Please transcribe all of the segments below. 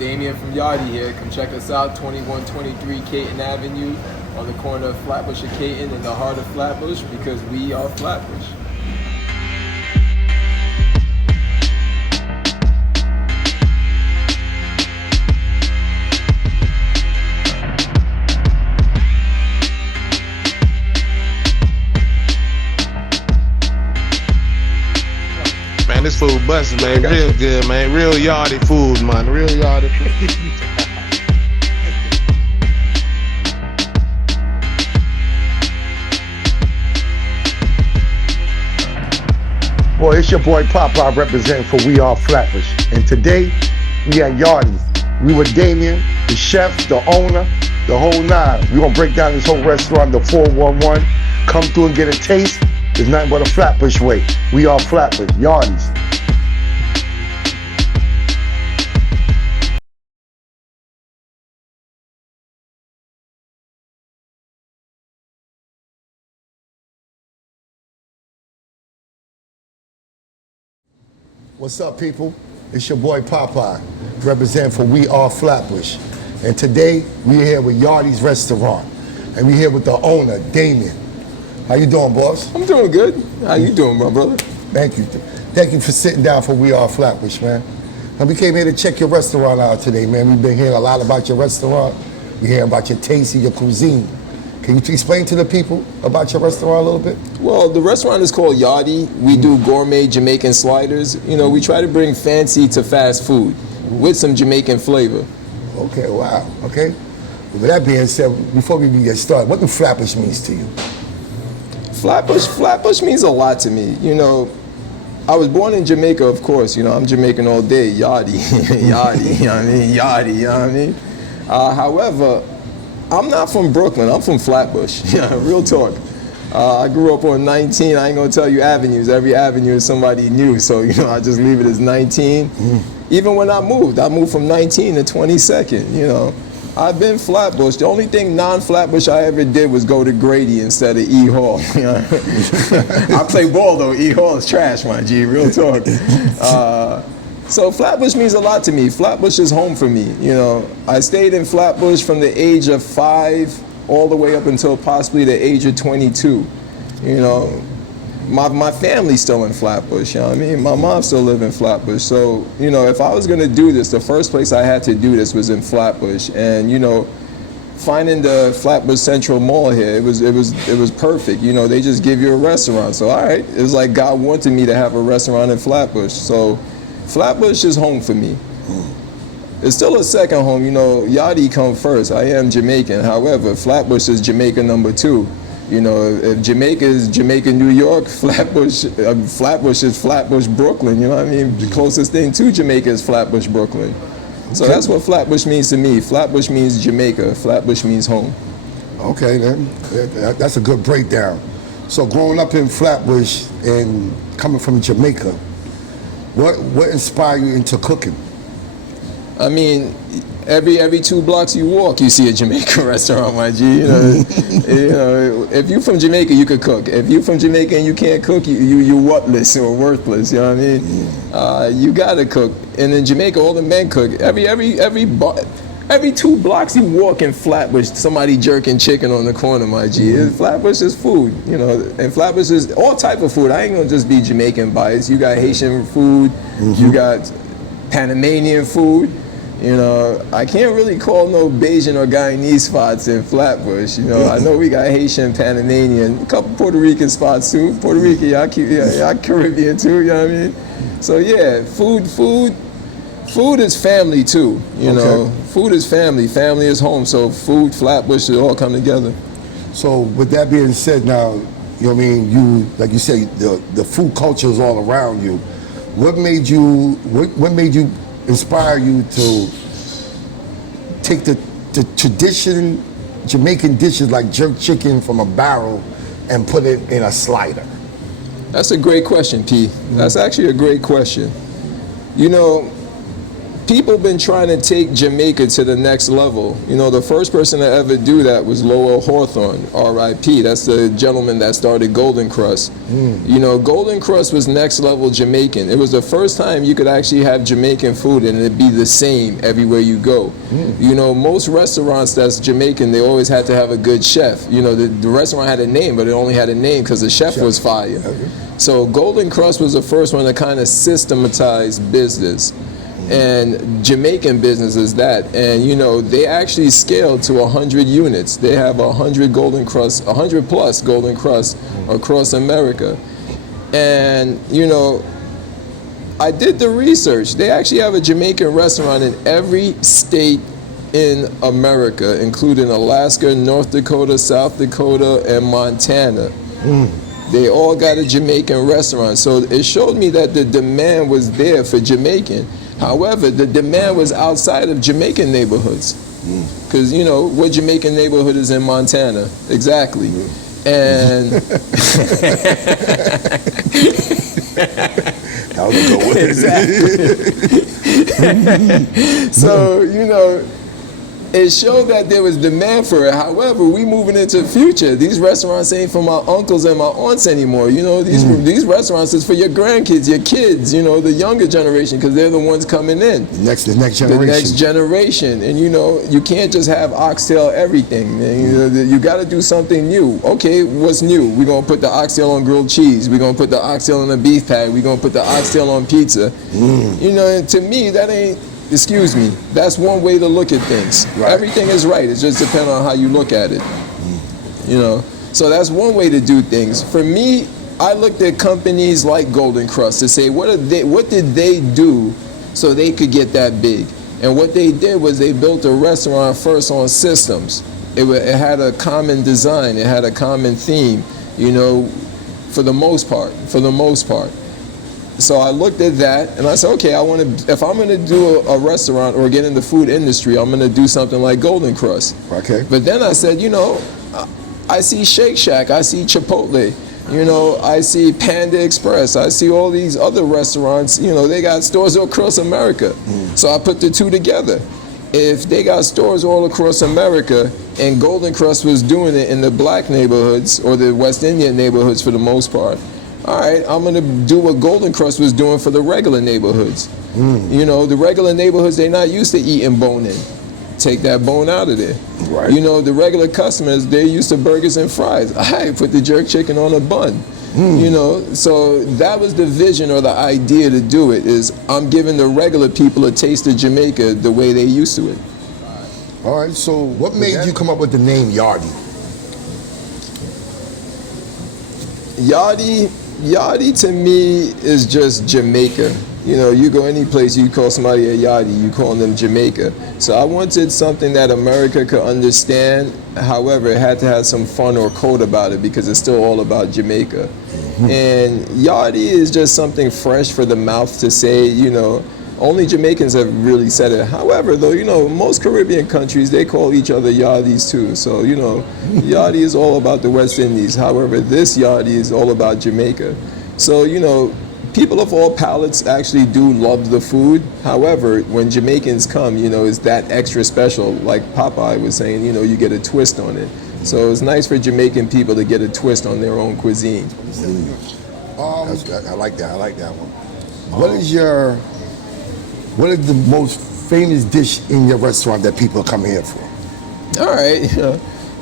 Damien from Yachti here. Come check us out, 2123 Caton Avenue on the corner of Flatbush and Caton in the heart of Flatbush, because we are Flatbush. Man, this food busting, man. Real good, man. Real Yawdie food, man. Real Yawdie food. Boy, it's your boy Papa representing for We Are Flatbush. And today, we at Yawdie. We with Damien, the chef, the owner, the whole nine. We're gonna break down this whole restaurant, the 411. Come through and get a taste. There's nothing but a Flatbush way. We Are Flatbush, Yawdies. What's up, people? It's your boy Popeye, representing for We Are Flatbush. And today, we're here with Yawdie's Restaurant. And we're here with the owner, Damien. How you doing, boss? I'm doing good. How you doing, my brother? Thank you. Thank you for sitting down for We Are Flatbush, man. And we came here to check your restaurant out today, man. We've been hearing a lot about your restaurant. We're hearing about your taste and your cuisine. Can you explain to the people about your restaurant a little bit? Well, the restaurant is called Yawdie. We do gourmet Jamaican sliders. You know, we try to bring fancy to fast food with some Jamaican flavor. Okay, wow, okay. With that being said, before we get started, what do Flatbush means to you? Flatbush means a lot to me. You know, I was born in Jamaica, of course. You know, I'm Jamaican all day. Yachti, Yachti, you know what I mean? Yachti, you know what I mean? However, I'm not from Brooklyn. I'm from Flatbush. Yeah, real talk. I grew up on 19. I ain't gonna tell you avenues. Every avenue is somebody new. So, you know, I just leave it as 19. Even when I moved from 19 to 22nd, you know. I've been Flatbush. The only thing non-Flatbush I ever did was go to Grady instead of E Hall. You know? I play ball though. E Hall is trash, my G. Real talk. So Flatbush means a lot to me. Flatbush is home for me. You know, I stayed in Flatbush from the age of 5 all the way up until possibly the age of 22. You know, my family's still in Flatbush, you know what I mean? My mom still lives in Flatbush. So, you know, if I was gonna do this, the first place I had to do this was in Flatbush. And, you know, finding the Flatbush Central Mall here, it was perfect. You know, they just give you a restaurant. So, all right, it was like God wanted me to have a restaurant in Flatbush. So, Flatbush is home for me. It's still a second home, you know, Yachti come first. I am Jamaican. However, Flatbush is Jamaica number 2. You know, if Jamaica is Jamaica, New York, Flatbush is Flatbush, Brooklyn. You know what I mean? The closest thing to Jamaica is Flatbush, Brooklyn. So that's what Flatbush means to me. Flatbush means Jamaica. Flatbush means home. Okay, then. That's a good breakdown. So growing up in Flatbush and coming from Jamaica, what inspired you into cooking? I mean, every 2 blocks you walk, you see a Jamaican restaurant, my G. You know, if you from Jamaica, you could cook. If you from Jamaica and you can't cook, you worthless or worthless. You know what I mean? You gotta cook. And in Jamaica, all the men cook. Every 2 blocks you walk in Flatbush, somebody jerking chicken on the corner, my G. Flatbush is food, you know, and Flatbush is all type of food. I ain't gonna just be Jamaican biased. You got Haitian food, you got Panamanian food. You know, I can't really call no Bajan or Guyanese spots in Flatbush. You know, I know we got Haitian, Panamanian, a couple Puerto Rican spots too. Puerto Rican, y'all Caribbean too, you know what I mean? So yeah, food is family too, you know. Food is family, family is home. So food, Flatbush, should all come together. So with that being said now, you know what I mean, you, like you say, the food culture is all around you. What made you inspire you to take the tradition Jamaican dishes like jerk chicken from a barrel and put it in a slider? That's a great question, P. That's actually a great question. You know, people been trying to take Jamaica to the next level. You know, the first person to ever do that was Lowell Hawthorne, R.I.P. That's the gentleman that started Golden Crust. You know, Golden Crust was next level Jamaican. It was the first time you could actually have Jamaican food and it'd be the same everywhere you go. You know, most restaurants that's Jamaican, they always had to have a good chef. You know, the restaurant had a name, but it only had a name because the chef was fire. So Golden Crust was the first one to kind of systematize business. And Jamaican business is that. And you know, they actually scaled to 100 units. They have 100 Golden Crust, 100 plus Golden Crust across America. And you know, I did the research. They actually have a Jamaican restaurant in every state in America, including Alaska, North Dakota, South Dakota, and Montana. They all got a Jamaican restaurant. So it showed me that the demand was there for Jamaican. However, the demand was outside of Jamaican neighborhoods. Because, you know, what Jamaican neighborhood is in Montana? Exactly. And that was a good one. exactly. So, you know, it showed that there was demand for it. However, we moving into the future. These restaurants ain't for my uncles and my aunts anymore. You know, these restaurants is for your grandkids, your kids, you know, the younger generation, because they're the ones coming in. The next generation. The next generation. And, you know, you can't just have oxtail everything, man. You know, you got to do something new. Okay, what's new? We're going to put the oxtail on grilled cheese. We're going to put the oxtail on a beef patty. We're going to put the oxtail on pizza. You know, and to me, that ain't... Excuse me, that's one way to look at things. Right. Everything is right, it just depends on how you look at it. You know, so that's one way to do things. For me, I looked at companies like Golden Crust to say, what did they do so they could get that big? And what they did was they built a restaurant first on systems. It had a common design, it had a common theme, you know, for the most part. So I looked at that and I said, okay, if I'm gonna do a restaurant or get in the food industry, I'm gonna do something like Golden Crust. Okay. But then I said, you know, I see Shake Shack, I see Chipotle, you know, I see Panda Express, I see all these other restaurants, you know, they got stores all across America. So I put the two together. If they got stores all across America and Golden Crust was doing it in the black neighborhoods or the West Indian neighborhoods for the most part, all right, I'm going to do what Golden Crust was doing for the regular neighborhoods. You know, the regular neighborhoods, they're not used to eating bone in. Take that bone out of there. Right. You know, the regular customers, they're used to burgers and fries. I put the jerk chicken on a bun. You know, so that was the vision or the idea to do it, is I'm giving the regular people a taste of Jamaica the way they used to it. All right, so what made you come up with the name Yawdie? Yachti to me is just Jamaica. You know, you go any place, you call somebody a Yachti, you call them Jamaica. So I wanted something that America could understand. However, it had to have some fun or code about it because it's still all about Jamaica. And Yachti is just something fresh for the mouth to say, you know. Only Jamaicans have really said it. However, though, you know, most Caribbean countries, they call each other Yachties too. So, you know, Yachti is all about the West Indies. However, this Yachti is all about Jamaica. So, you know, people of all palates actually do love the food. However, when Jamaicans come, you know, it's that extra special. Like Popeye was saying, you know, you get a twist on it. So it's nice for Jamaican people to get a twist on their own cuisine. I like that. I like that one. What is the most famous dish in your restaurant that people come here for? All right,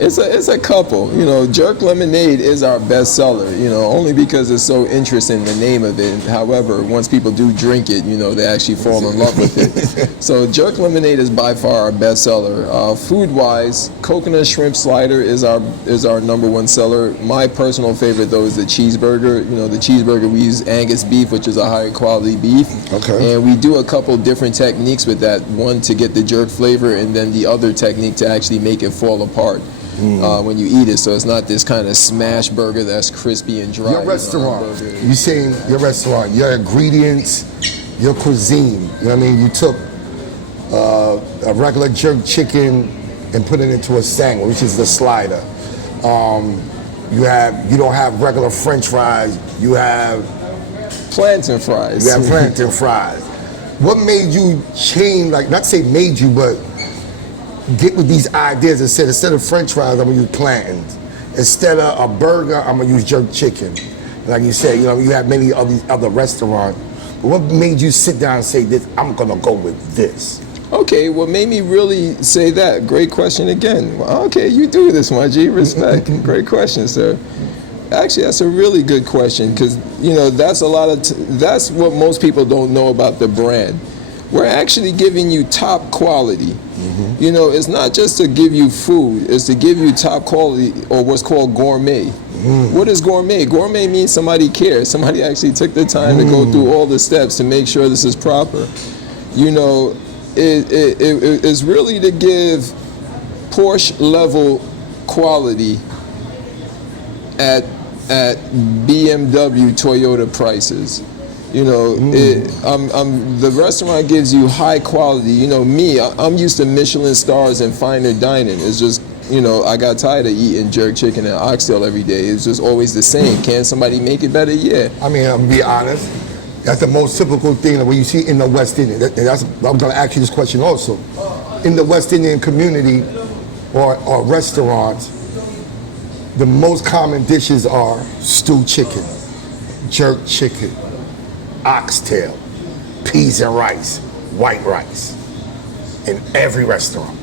it's a couple. You know, jerk lemonade is our best seller, you know, only because it's so interesting, the name of it. However, once people do drink it, you know, they actually fall in love with it. So jerk lemonade is by far our best seller. Food-wise, coconut shrimp slider is our #1 seller. My personal favorite, though, is the cheeseburger. You know, the cheeseburger, we use Angus beef, which is a higher quality beef. Okay. And we do a couple different techniques with that. One to get the jerk flavor, and then the other technique to actually make it fall apart. When you eat it, so it's not this kind of smash burger that's crispy and dry. Your restaurant, you saying your restaurant, your ingredients, your cuisine, you know what I mean? You took a regular jerk chicken and put it into a sandwich, which is the slider. You don't have regular French fries, you have plantain fries. You have plantain fries. what made you change? Like, not say made you, but get with these ideas and said instead of French fries, I'm gonna use plantains. Instead of a burger, I'm gonna use jerk chicken. Like you said, you have many of these other restaurants. But what made you sit down and say this? I'm gonna go with this. Okay, what made me really say that? Great question again. Well, okay, you do this, my G. Respect. Great question, sir. Actually, that's a really good question because that's that's what most people don't know about the brand. We're actually giving you top quality. It's not just to give you food; it's to give you top quality, or what's called gourmet. What is gourmet? Gourmet means somebody cares. Somebody actually took the time to go through all the steps to make sure this is proper. It's really to give Porsche level quality at BMW, Toyota prices. The restaurant gives you high quality. I'm used to Michelin stars and finer dining. It's just, I got tired of eating jerk chicken and oxtail every day. It's just always the same. Can somebody make it better? Yeah. I mean, I'm gonna be honest. That's the most typical thing that when you see in the West Indian. I'm gonna ask you this question also. In the West Indian community or restaurants, the most common dishes are stewed chicken, jerk chicken, oxtail, peas and rice, white rice, in every restaurant.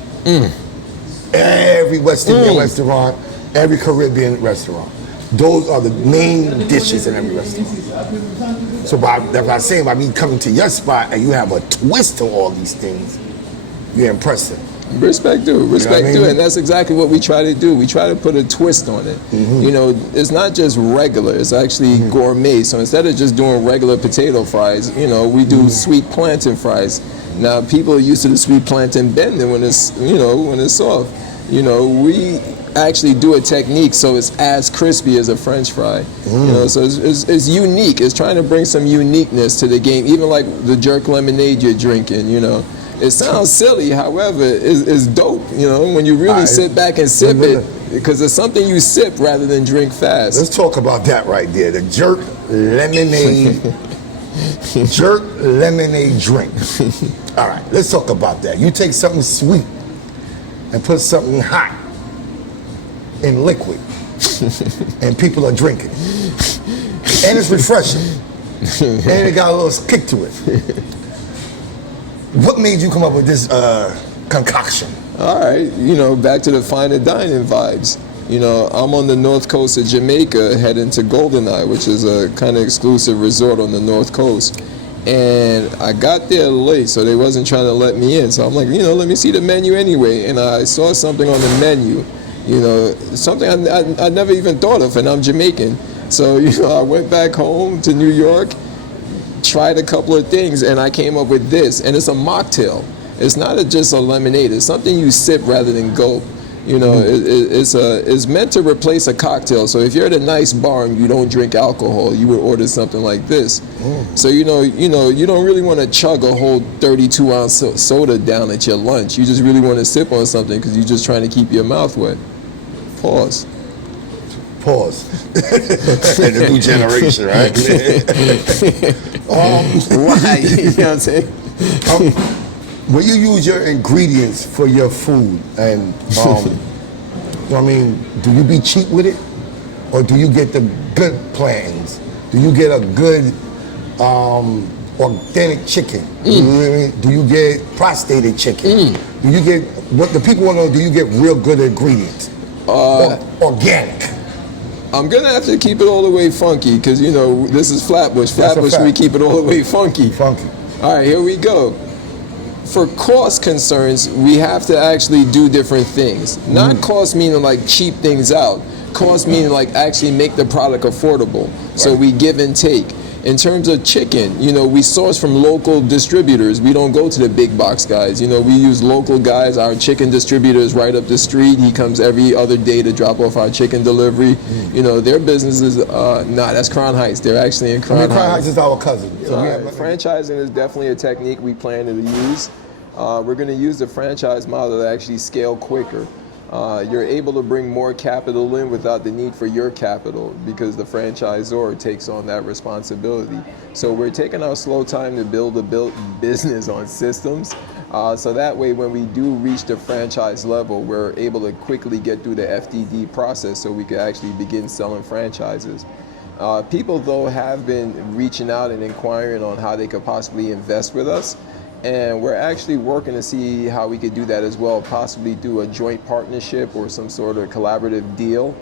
Every West Indian restaurant, every Caribbean restaurant. Those are the main dishes in every restaurant. So that's what I'm saying, by me coming to your spot and you have a twist to all these things, you're impressive. Respect due, and that's exactly what we try to do. We try to put a twist on it. It's not just regular, it's actually gourmet. So instead of just doing regular potato fries, we do sweet plantain fries. Now people are used to the sweet plantain bending when it's soft. We actually do a technique so it's as crispy as a French fry. So it's unique. It's trying to bring some uniqueness to the game, even like the jerk lemonade you're drinking. It sounds silly, however, it's dope, when you really sit back and sip it, because it's something you sip rather than drink fast. Let's talk about that right there, the jerk lemonade, drink. All right, let's talk about that. You take something sweet and put something hot in liquid, and people are drinking it. And it's refreshing, and it got a little kick to it. What made you come up with this concoction? All right, back to the finer dining vibes. I'm on the north coast of Jamaica heading to Culinary, which is a kind of exclusive resort on the north coast. And I got there late, so they wasn't trying to let me in. So I'm like, let me see the menu anyway. And I saw something on the menu, something I never even thought of, and I'm Jamaican. So, I went back home to New York, tried a couple of things, and I came up with this, and it's a mocktail. It's not just a lemonade. It's something you sip rather than gulp. It's meant to replace a cocktail. So if you're at a nice bar and you don't drink alcohol, you would order something like this. So you don't really want to chug a whole 32-ounce soda down at your lunch. You just really want to sip on something because you're just trying to keep your mouth wet. Pause. The new generation, right? Why? You know what I'm saying? When you use your ingredients for your food, and do you be cheap with it, or do you get the good plans? Do you get a good organic chicken? Do you get prostrated chicken? Do you get what the people want to know? Do you get real good ingredients? Organic. I'm gonna have to keep it all the way funky because this is Flatbush. Flatbush, we keep it all the way funky. All right, here we go. For cost concerns, we have to actually do different things. Not cost meaning like cheap things out. Cost meaning like actually make the product affordable. Right. So we give and take. In terms of chicken, we source from local distributors. We don't go to the big box guys. We use local guys. Our chicken distributor is right up the street. He comes every other day to drop off our chicken delivery. Their business is, that's Crown Heights. They're actually in Crown Heights. Crown Heights is our cousin. Franchising is definitely a technique we plan to use. We're going to use the franchise model to actually scale quicker. you're able to bring more capital in without the need for your capital because the franchisor takes on that responsibility. So we're taking our slow time to build a business on systems. So that way when we do reach the franchise level, we're able to quickly get through the FDD process so we can actually begin selling franchises. People though have been reaching out and inquiring on how they could possibly invest with us. And we're actually working to see how we could do that as well, possibly through a joint partnership or some sort of collaborative deal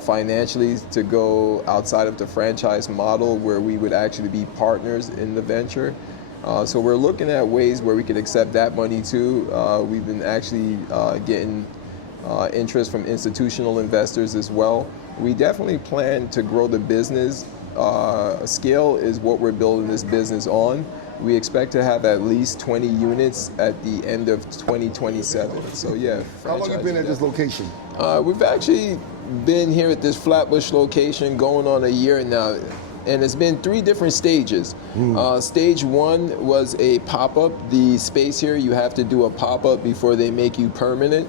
financially to go outside of the franchise model where we would actually be partners in the venture. So we're looking at ways where we could accept that money too. We've been actually getting interest from institutional investors as well. We definitely plan to grow the business. Scale is what we're building this business on. We expect to have at least 20 units at the end of 2027. So yeah. How long have you been at this location? We've actually been here at this Flatbush location going on a year now. And it's been 3 different stages. Stage 1 was a pop-up. The space here, you have to do a pop-up before they make you permanent.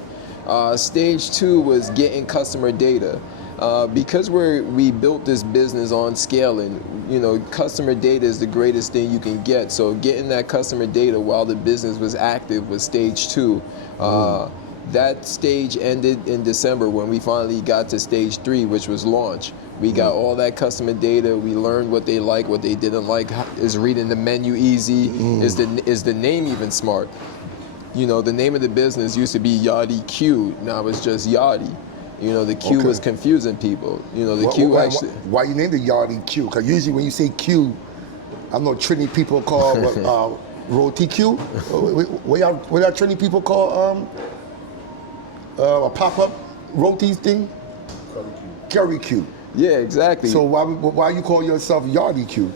Stage 2 was getting customer data. Because we built this business on scaling, customer data is the greatest thing you can get. So getting that customer data while the business was active was stage 2. That stage ended in December when we finally got to stage 3, which was launch. We got all that customer data. We learned what they like, what they didn't like. Is reading the menu easy? Is the name even smart? The name of the business used to be Yawdie-Q. Now it's just Yachti. The Q was confusing people. The Q actually. Why you named it Yawdie-Q? Because usually when you say Q, I know Trinity people call roti Q. What y'all Trinity people call a pop-up roti thing? Curry Q. Yeah, exactly. So why you call yourself Yawdie-Q?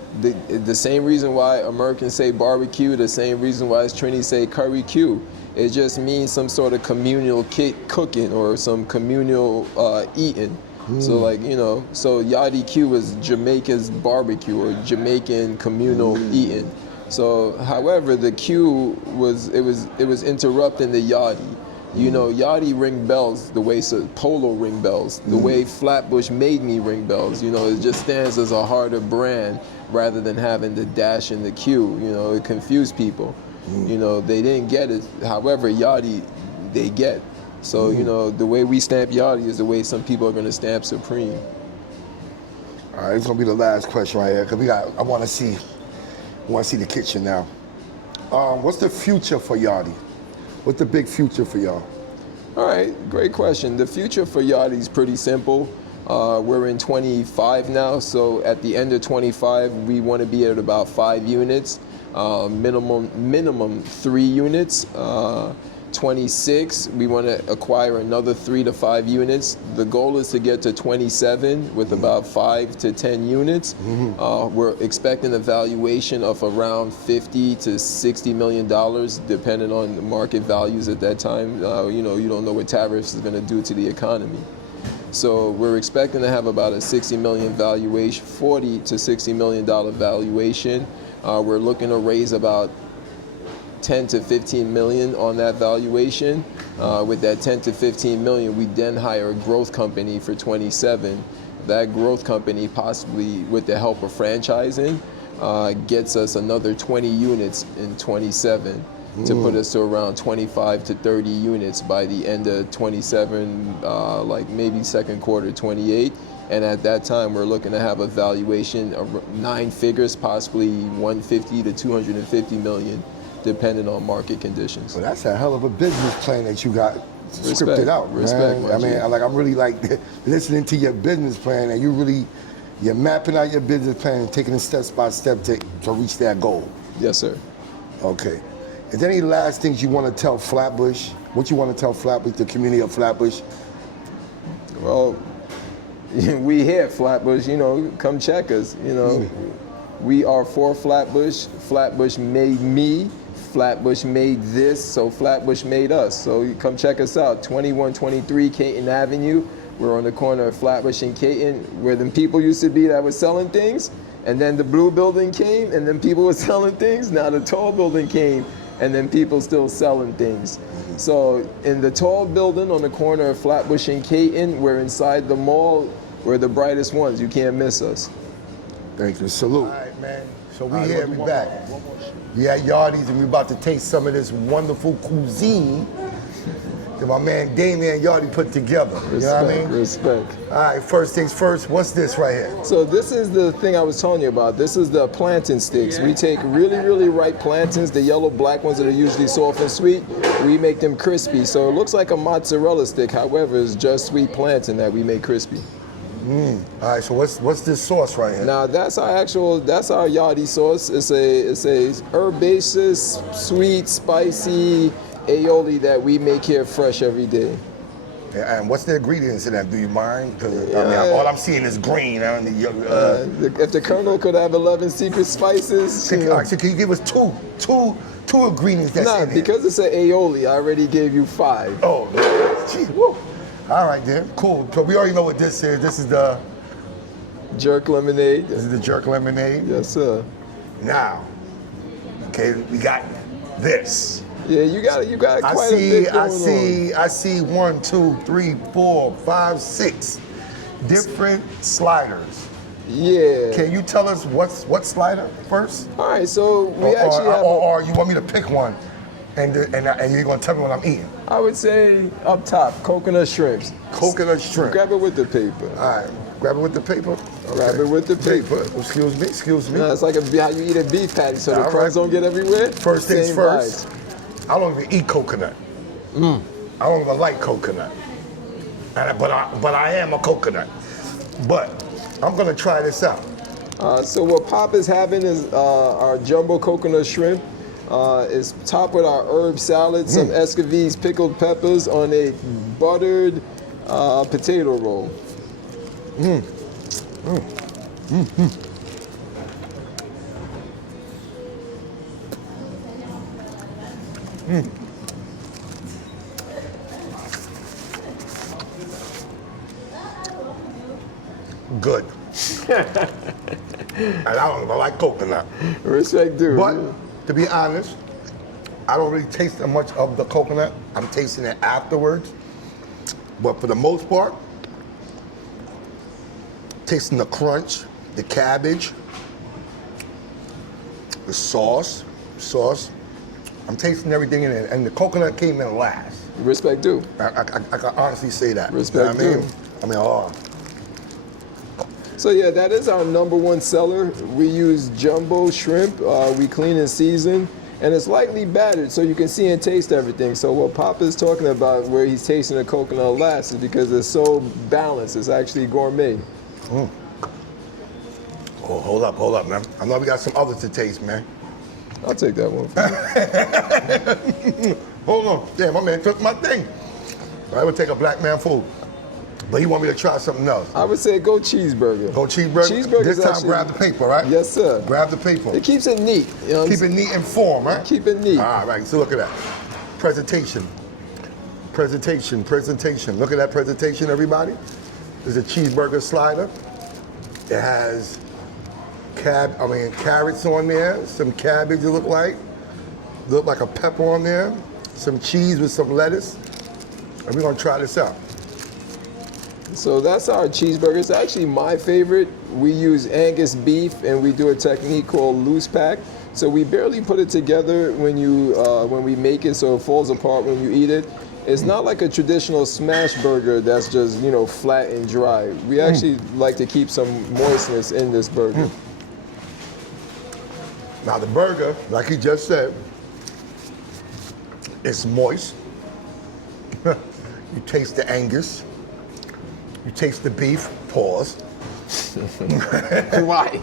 The same reason why Americans say barbecue, the same reason why Trinity say curry Q. It just means some sort of communal cooking or some communal eating. So so Yawdie-Q was Jamaica's barbecue or Jamaican communal eating. So however, the Q was interrupting the Yachti. Yachty ring bells the way Polo ring bells, the way Flatbush made me ring bells. It just stands as a harder brand rather than having the dash and the Q. It confused people. They didn't get it. However, Yachty, they get. So, the way we stamp Yachty is the way some people are going to stamp Supreme. All right, it's going to be the last question right here because I want to see the kitchen now. What's the future for Yachty? What's the big future for y'all? All right, great question. The future for Yachty is pretty simple. We're in 25 now, so at the end of 25, we want to be at about 5 units, minimum 3 units. 26, we want to acquire another 3 to 5 units. The goal is to get to 27 with about 5 to 10 units. We're expecting a valuation of around $50 to $60 million, depending on the market values at that time. You don't know what tariffs is going to do to the economy. So we're expecting to have about a $60 million valuation, $40 to $60 million valuation. We're looking to raise about 10 to 15 million on that valuation. With that 10 to 15 million, we then hire a growth company for 27. That growth company, possibly with the help of franchising, gets us another 20 units in 27 to put us to around 25 to 30 units by the end of 27, like maybe second quarter 28. And at that time, we're looking to have a valuation of 9 figures, possibly 150 to 250 million. Depending on market conditions. Well, that's a hell of a business plan that you got scripted out. Respect, man. I'm really listening to your business plan, and you're mapping out your business plan and taking it step by step to reach that goal. Yes, sir. Okay. Is there any last things you want to tell Flatbush? What you want to tell Flatbush, the community of Flatbush? Well, we here at Flatbush. Come check us. We are for Flatbush. Flatbush made me. Flatbush made this, so Flatbush made us. So you come check us out, 2123 Caton Avenue. We're on the corner of Flatbush and Caton, where them people used to be that were selling things. And then the blue building came, and then people were selling things. Now the tall building came, and then people still selling things. So in the tall building on the corner of Flatbush and Caton, we're inside the mall. We're the brightest ones. You can't miss us. Thank you. Salute. All right, man. So we right, here, we back. We at Yawdie's and we about to taste some of this wonderful cuisine that my man Damien Yachti put together. You know what I mean? Respect. All right, first things first, what's this right here? So this is the thing I was telling you about. This is the plantain sticks. We take really, really ripe plantains, the yellow black ones that are usually soft and sweet. We make them crispy. So it looks like a mozzarella stick. However, it's just sweet plantain that we make crispy. All right, so what's this sauce right here? Now that's our Yachti sauce. It's a herbaceous, sweet, spicy aioli that we make here fresh every day. Yeah, and what's the ingredients in that? Do you mind? Because I mean, all I'm seeing is green. If the Colonel could have 11 secret spices. All right, so can you give us two ingredients that's in here? Because it's an aioli, I already gave you 5. Oh, gee, woo. All right then, cool. So we already know what this is. This is the jerk lemonade. This is the jerk lemonade. Yes, sir. Now, okay, we got this. Yeah, you got quite a bit going on. I see 1, 2, 3, 4, 5, 6 different sliders. Yeah. Can you tell us what slider first? All right, so we actually have. Or you want me to pick one, and you're gonna tell me what I'm eating? I would say up top, coconut shrimps. Coconut shrimp. Grab it with the paper. All right, grab it with the paper. Grab it with the paper. Excuse me. No, it's like how you eat a beef patty, so the All crumbs right. don't get everywhere. First things Same first. vibes. I don't even eat coconut. I don't even like coconut. But I am a coconut. But I'm gonna try this out. So what Pop is having is our jumbo coconut shrimp. It's topped with our herb salad, some Escavies pickled peppers on a buttered potato roll. Good. And I don't even like coconut. Respect due. But to be honest, I don't really taste that much of the coconut. I'm tasting it afterwards. But for the most part, tasting the crunch, the cabbage, the sauce. I'm tasting everything in it, and the coconut came in last. Respect due. I can honestly say that. Respect you know due. what I mean? Oh. So yeah, that is our #1 seller. We use jumbo shrimp. We clean and season, and it's lightly battered, so you can see and taste everything. So what Papa is talking about, where he's tasting the coconut last, is because it's so balanced. It's actually gourmet. Oh, hold up, man. I know we got some others to taste, man. I'll take that one for you. Hold on. Yeah, my man took my thing. I would take a black man food. But he want me to try something else. I would say go cheeseburger. Go cheeseburger? Cheeseburger This is time actually, grab the paper, right? Yes, sir. Grab the paper. It keeps it neat. You know what Keep I'm it neat and form, right? Keep it neat. All right, so look at that. Presentation. Look at that presentation, everybody. There's a cheeseburger slider. It has carrots on there, some cabbage it look like a pepper on there, some cheese with some lettuce, and we're gonna try this out. So that's our cheeseburger. It's actually my favorite. We use Angus beef, and we do a technique called loose pack. So we barely put it together when we make it, so it falls apart when you eat it. It's not like a traditional smash burger that's just flat and dry. We actually like to keep some moistness in this burger. Now the burger, like he just said, it's moist. You taste the Angus. You taste the beef. Pause. Why?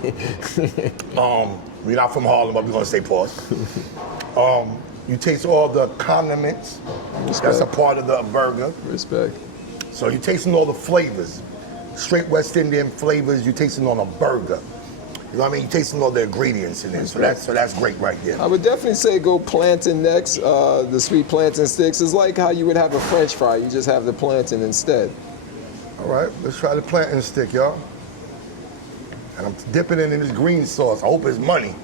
We're not from Harlem, but we're gonna say pause. You taste all the condiments. That's a part of the burger. Respect. So you're tasting all the flavors. Straight West Indian flavors, you're tasting on a burger. You know what I mean? You're tasting all the ingredients in there. So that's great right there. I would definitely say go plantain next. The sweet plantain sticks is like how you would have a French fry. You just have the plantain instead. All right, let's try the plantain stick, y'all. And I'm dipping it in this green sauce. I hope it's money.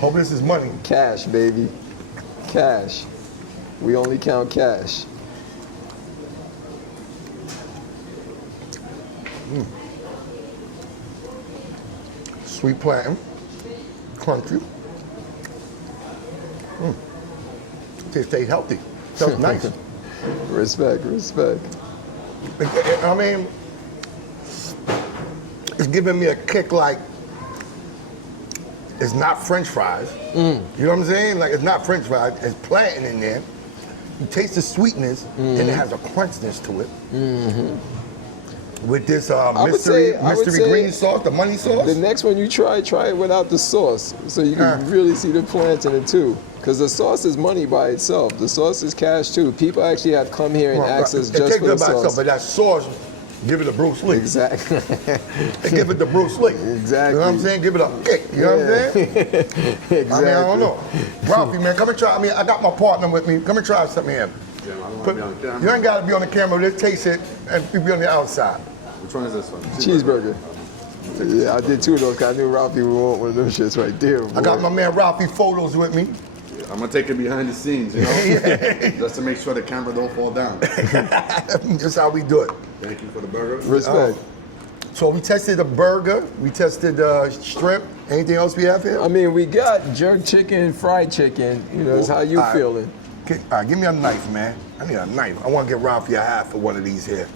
Hope this is money. Cash, baby. Cash. We only count cash. Sweet plantain, crunchy. Tastes healthy. Tastes nice. Respect. I mean, it's giving me a kick like it's not French fries. You know what I'm saying? Like it's not French fries. It's plantain in there. You taste the sweetness, and it has a crunchiness to it. With this mystery green sauce, the money sauce. The next one you try it without the sauce, so you can really see the plantain in it too. Because the sauce is money by itself. The sauce is cash too. People actually have come here and asked us just for the sauce. Itself, but that sauce, give it a Bruce Lee. Exactly. Give it to Bruce Lee. Exactly. You know what I'm saying? Give it a kick. You know what I'm saying? Exactly. I mean, I don't know. Ralphie, man, come and try. I mean, I got my partner with me. Come and try something here. Yeah, I don't want to be on camera. You ain't got to be on the camera. Let's taste it and be on the outside. Which one is this one? Cheeseburger. Yeah, I did two of those because I knew Ralphie would want one of them shits right there. Boy. I got my man Ralphie photos with me. I'm gonna take it behind the scenes, you know, just to make sure the camera don't fall down. That's how we do it. Thank you for the burger. Respect. So we tested a burger. We tested shrimp. Anything else we have here? I mean, we got jerk chicken, fried chicken. You know, it's how you feeling. All right, give me a knife, man. I need a knife. I want to get Ralphie a half of one of these here.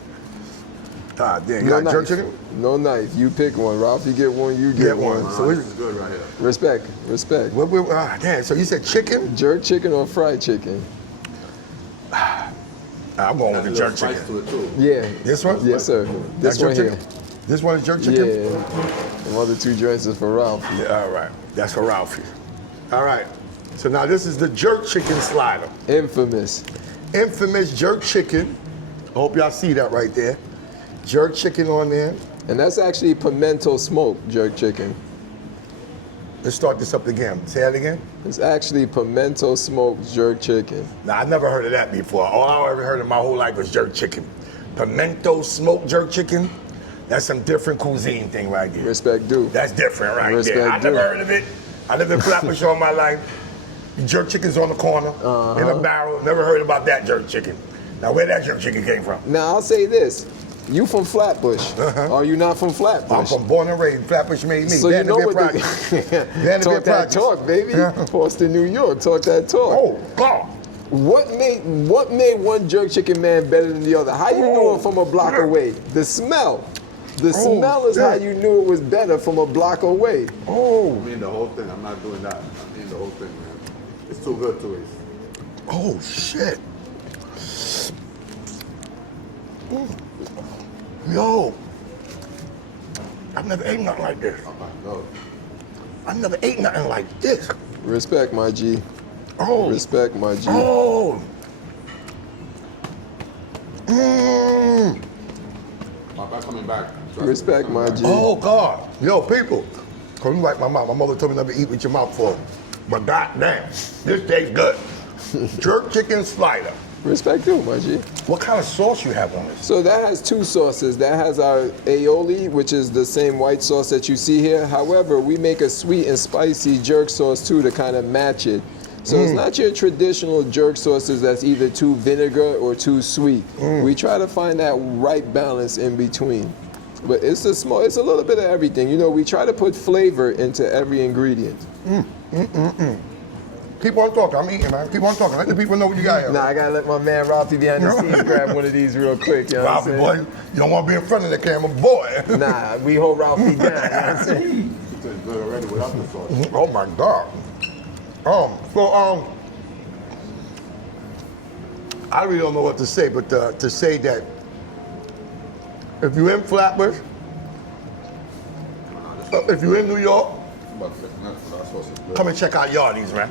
Damn, you No got jerk knife. chicken? No knife. You pick one. Ralphie get one. You get one. So This is good right here. Respect. damn, so you said chicken? Jerk chicken or fried chicken? I'm going with the jerk Spice chicken. to it too. Yeah. This one? Yes, sir. That's This one jerk here. chicken? This one is jerk chicken? Yeah. The other two joints is for Ralph. Yeah, all right. That's for Ralphie. All right. So now this is the jerk chicken slider. Infamous. Infamous jerk chicken. I hope y'all see that right there. Jerk chicken on there. And that's actually pimento smoked jerk chicken. Let's start this up again. Say that again. It's actually pimento smoked jerk chicken. Now, I never heard of that before. All I ever heard in my whole life was jerk chicken. Pimento smoked jerk chicken. That's some different cuisine thing right there. Respect due. That's different right Respect there. I due. never heard of it. I lived in Flatbush all my life. Jerk chicken's on the corner in a barrel. Never heard about that jerk chicken. Now, where that jerk chicken came from? Now I'll say this. You from Flatbush. Are you not from Flatbush? I'm from born and raised. Flatbush made me. So you know what Talk that talk, baby. Boston, New York. Talk that talk. Oh, God. What made one jerk chicken man better than the other? How you knew it from a block away? The smell. The smell is how you knew it was better from a block away. Oh. I mean the whole thing. I'm not doing that. I mean the whole thing, man. It's too good to eat. Oh, shit. Yo. I've never ate nothing like this. Oh my God. I've never ate nothing like this. Respect, my G. Oh. Respect, my G. Oh. My back coming back. Respect, my G. Oh, God. Yo, people. Cause you like my mom. My mother told me never eat with your mouth full. But goddamn, this tastes good. Jerk chicken slider. Respect too, my G. What kind of sauce you have on this? So that has two sauces. That has our aioli, which is the same white sauce that you see here. However, we make a sweet and spicy jerk sauce too to kind of match it. So it's not your traditional jerk sauces that's either too vinegar or too sweet. We try to find that right balance in between. But it's a little bit of everything. You know, we try to put flavor into every ingredient. Keep on talking. I'm eating, man. Keep on talking. Let the people know what you got here. Nah, I gotta let my man Ralphie behind the scenes grab one of these real quick. You know what I'm Ralphie, saying? boy, you don't want to be in front of the camera, boy. Nah, we hold Ralphie down. You know what I'm saying? It tastes good already without the sauce. Oh my God. I really don't know what to say, but to say that if you're in Flatbush, if you're in New York, But that sauce is good. come and check out Yawdie's, man.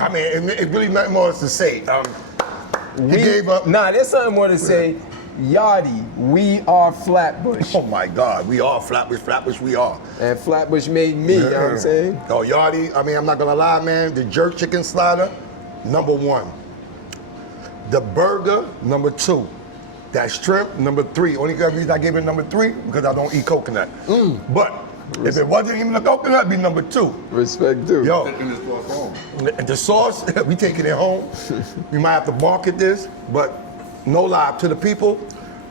I mean, it really nothing more to say. He gave up. Nah, there's something more to say. Yachti, we are Flatbush. Oh my God, we are Flatbush. Flatbush, we are. And Flatbush made me, you know what I'm saying? Oh, Yawdie, I mean, I'm not gonna lie, man. The jerk chicken slider, #1. The burger, #2. That shrimp, #3. Only reason I gave it #3 because I don't eat coconut. But If it wasn't even a coconut, it'd be number 2. Respect too. Yo, Taking this sauce home. the sauce, we taking it home. We might have to market this, but no lie to the people.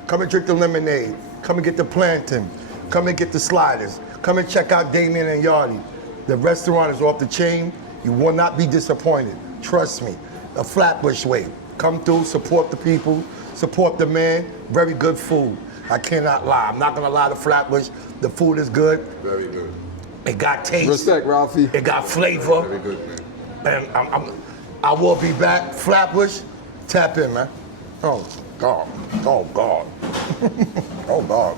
Come and drink the lemonade. Come and get the plantain. Come and get the sliders. Come and check out Damien and Yachti. The restaurant is off the chain. You will not be disappointed. Trust me. A Flatbush way. Come through, support the people, support the man. Very good food. I cannot lie. I'm not gonna lie to Flatbush. The food is good. Very good. It got taste. Respect, Ralphie. It got flavor. Very good, man. And I will be back. Flatbush, tap in, man. Oh, God. Oh, God. Oh, God.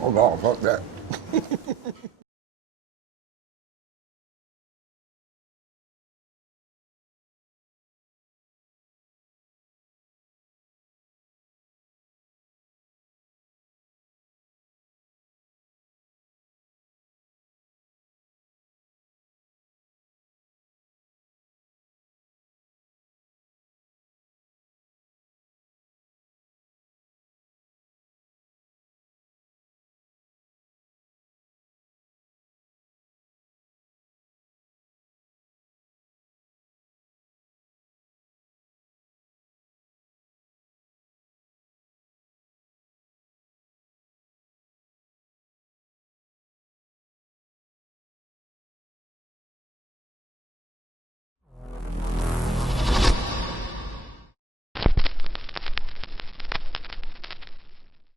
Oh, God, fuck that.